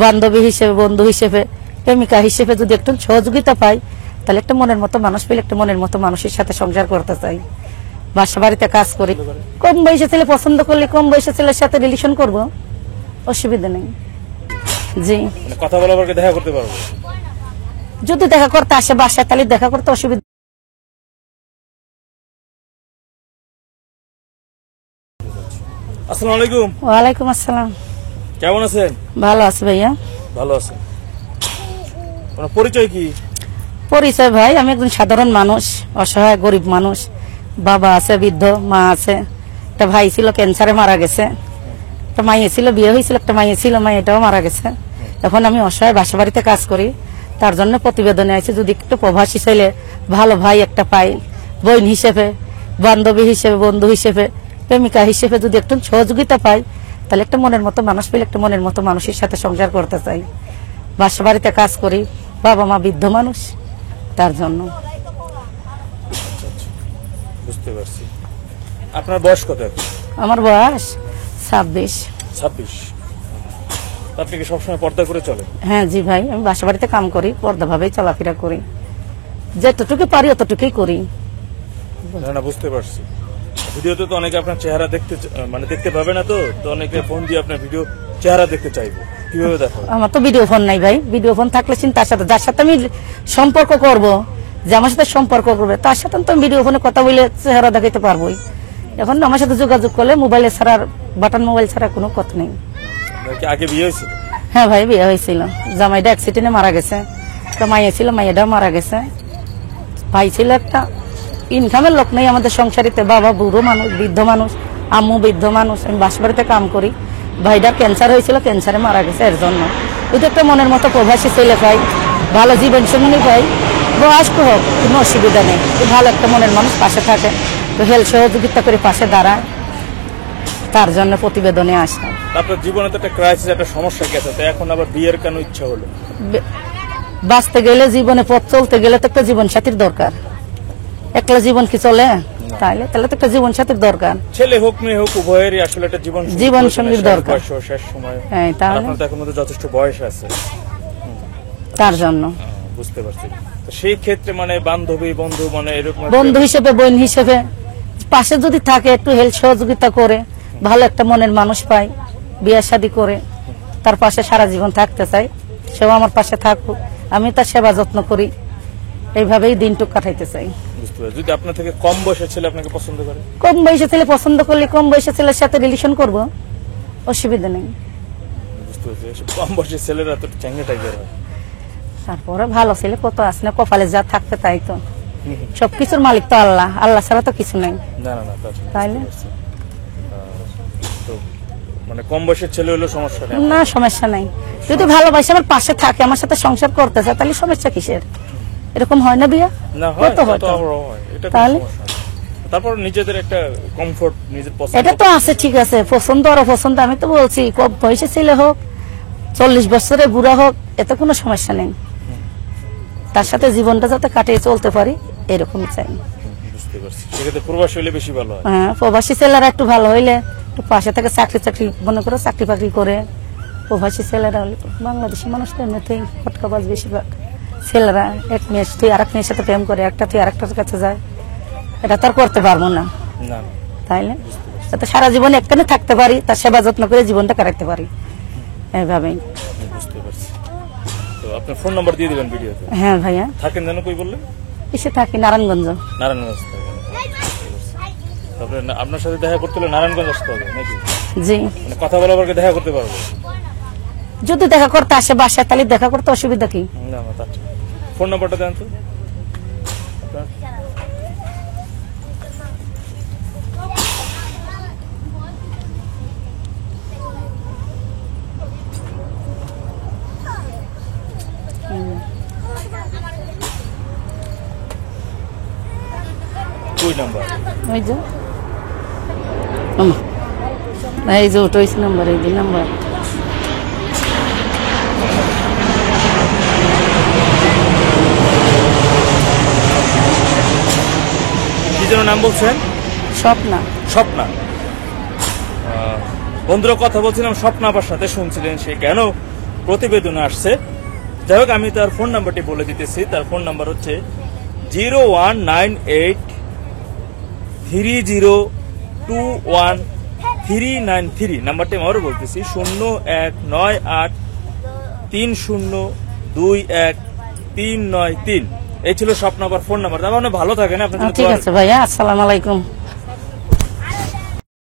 বান্ধবী হিসেবে, বন্ধু হিসেবে, প্রেমিকা হিসেবে যদি একটু সহযোগিতা পাই, তাহলে একটা মনের মতো মানুষ পেলে একটা মনের মতো মানুষের সাথে সংসার করতে চাই। বাসা বাড়িতে কাজ করি, কম বয়সে ছেলে পছন্দ করলে কম বয়সে ছেলের সাথে রিলেশন করব, অসুবিধা নেই। জি, কথা বলার পর দেখা করতে পারবো। যদি দেখা করতে আসে বাসায়, তাহলে দেখা করতে অসুবিধা। আসসালামু আলাইকুম। ওয়ালাইকুম আসসালাম। কেমন আছেন? ভালো আছে ভাইয়া। ভালো আছেন। আপনার পরিচয় কি? পরিচয় ভাই, আমি একজন সাধারণ মানুষ, অসহায় গরিব মানুষ। বাবা আছে বৃদ্ধ, মা আছে, একটা ভাই ছিল ক্যান্সারে মারা গেছে, একটা মাইয়ে ছিল বিয়ে হয়েছিল, একটা মাইয়ে ছিল, মাইয়েটাও মারা গেছে। এখন আমি অসহায় বাসা বাড়িতে কাজ করি, তার জন্য প্রতিবেদনে আছে যদি একটু প্রবাসী ছেলে ভালো ভাই একটা পাই, বোন হিসেবে, বান্ধবী হিসেবে, বন্ধু হিসেবে, প্রেমিকা হিসেবে যদি একটু সহযোগিতা পাই, তাহলে একটা মনের মতো মানুষ পেলে একটা মনের মতো মানুষের সাথে সংসার করতে চাই। বাসা বাড়িতে কাজ করি, বাবা মা বৃদ্ধ মানুষ, তার জন্য। বুঝতে পারছি। আপনার বয়স কত এখন? আমার বয়স 26। 26। আপনি কি সবসময় পর্দা করে চলেন? হ্যাঁ জি ভাই, আমি বাসা বাড়িতে কাম করি, পর্দা ভাবেই চলাফেরা করি, যতটুকু পারি অতটুকুই করি। না, বুঝতে পারছি। ভিডিওতে তো অনেকে আপনার চেহারা দেখতে পাবে না, তো অনেকে ফোন দিয়ে আপনার ভিডিও চেহারা দেখতে চাইবে, কিভাবে দেখাবো? আমার তো ভিডিও ফোন নাই ভাই, ভিডিও ফোন থাকলে তার সাথে, যার সাথে আমি সম্পর্ক করব, যে আমার সাথে সম্পর্ক করবে, তার সাথে তো আমি ভিডিও ফোনে কথা বলে চেহারা দেখাইতে পারবোই। এখন আমার সাথে যোগাযোগ করলে মোবাইলে ছাড়া, বাটন মোবাইল ছাড়া কোনো কথা নেই। আগে বিয়ে হয়েছিল? হ্যাঁ ভাই, বিয়ে হয়েছিল, জামাইটা অ্যাক্সিডেন্টে মারা গেছে, একটা মাইয়া ছিল, মাইয়াটাও মারা গেছে। ভাই ছিল একটা, ইনকামের লোক নেই আমাদের সংসারিতে, বাবা বুড়ো মানুষ, বৃদ্ধ মানুষ, আম্মু বৃদ্ধ মানুষ, আমি বাসা বাড়িতে কাম করি। ভাইটার ক্যান্সার হয়েছিল, ক্যান্সারে মারা গেছে, এর জন্য যদি একটা মনের মতো প্রবাসী ছেলে পাই, ভালো জীবন সঙ্গী পাই, বয়স্ক হোক কোনো অসুবিধা নেই, ভালো একটা মনের মানুষ পাশে থাকে, তো হেল্প সহযোগিতা করে পাশে দাঁড়ায়, তার জন্য প্রতিবেদনে আসা। আপনার জীবনে তো একটা ক্রাইসিস, একটা সমস্যা গেছে, তো এখন আবার বিয়ের কেন ইচ্ছা হলো? বাঁচতে গেলে, জীবনে পথ চলতে গেলে তো একটা জীবন সাথীর দরকার, একলা জীবন কি চলে? তাহলে তো একটা জীবন সাথীর দরকার, ছেলে হোক মেয়ে হোক উভয়েরই আসলে একটা জীবন সঙ্গীর দরকার। শেষ সময় আপনার তো এখন মধ্যে যথেষ্ট বয়স আছে, তার জন্য। বুঝতে পারছি। তো সেই ক্ষেত্রে বান্ধবী, বন্ধু, এরকম বন্ধু হিসেবে, বোন হিসেবে পাশে যদি থাকে, একটু হেল্প সহযোগিতা করে, ভালো একটা মনের মানুষ পাই, বিয়ে শাদী করে তার পাশে সারা জীবন থাকতে চাই, সেও আমার পাশে থাকুক, আমি তার সেবা যত্ন করি, এইভাবেই দিনটুক কাটাইতে চাই। যদি আপনার থেকে কম বয়সের ছেলে আপনাকে পছন্দ করে? কম বয়সে ছেলে পছন্দ করলে কম বয়সের ছেলের সাথে রিলেশন করব, অসুবিধা নেই। বুঝতে পারছি। কম বয়সের ছেলেরা তো চ্যাংড়া টাইপের হয়। তারপরে ভালো ছেলে কত আছে না, কপালে যা থাকতে তাই তো, সবকিছুর মালিক তো আল্লাহ, আল্লাহ ছাড়া তো কিছু নাই। তাইলে কম বয়সের ছেলে হলো সমস্যা নেই? না, সমস্যা নাই, যদি ভালোবাসে আমার পাশে থাকে, আমার সাথে সংসার করতে চায়, তাহলে সমস্যা কিসের? এরকম হয় না বিয়ে? কত হয়। তাহলে তারপর নিজেদের একটা কমফোর্ট, নিজের পছন্দ, এটা তো আছে, ঠিক আছে, পছন্দ আর অপছন্দ, আমি তো বলছি কম বয়সে ছেলে হোক, 40 বছরে বুড়া হোক, এতে কোনো সমস্যা নেই, তার সাথে জীবনটা যাতে কাটিয়ে চলতে পারি, এরকমই চাই। বুঝতে পারছি। সেক্ষেত্রে প্রবাসী হলে বেশি ভালো হয়। হ্যাঁ, প্রবাসী ছেলেরা একটু ভালো হইলে, একটু পাশে থেকে চাকরি মনে করো, চাকরি বাকরি করে, প্রবাসী ছেলেরা হলে, বাংলাদেশি মানুষ তো এমনিতেই ফটকাবাজ বেশিরভাগ ছেলেরা, এক মেয়ে তুই আরেক মেয়ের সাথে প্রেম করে, একটা তুই আরেকটার কাছে যায়, এটা তো আর করতে পারবো না, তাইলে যাতে সারা জীবন একখানে থাকতে পারি, তার সেবা যত্ন করে জীবনটা কাটাতে পারি, এইভাবেই। বুঝতে পারছি। তো আপনার ফোন নাম্বার দিয়ে দিবেন ভিডিওতে। হ্যাঁ ভাইয়া। থাকেন যেন কই বললেন? এসে থাকি নারায়ণগঞ্জ। নারায়ণগঞ্জ। তারপরে আপনার সাথে দেখা করতে হলে নারায়ণগঞ্জ আসতে হবে নাকি? জি, কথা বলার পর দেখা করতে পারবো? যদি দেখা করতে আসে বাসায়, তাহলে দেখা করতে অসুবিধা কি? না, ফোন নাম্বারটা দেন তো। কই নাম্বার? ওই যে এই যে ওটা নাম্বার, এই যে নাম্বার। কি যেন নাম বলছেন? স্বপ্না। স্বপ্না। বন্ধুরা, কথা বলছিলাম স্বপ্না আপার সাথে, শুনছিলেন সে কেন প্রতিবেদনে আসছে। যাই হোক, আমি তার ফোন নাম্বারটি বলে দিতেছি। তার ফোন নাম্বার হচ্ছে 019830213393। নাম্বারটি আমি আরো বলতেছি 019830213393। এই ছিল স্বপ্ন আবার ফোন নাম্বার। তার মানে ভালো থাকেন, আপনার জন্য ঠিক দোয়া আছে ভাইয়া, আসসালামু আলাইকুম।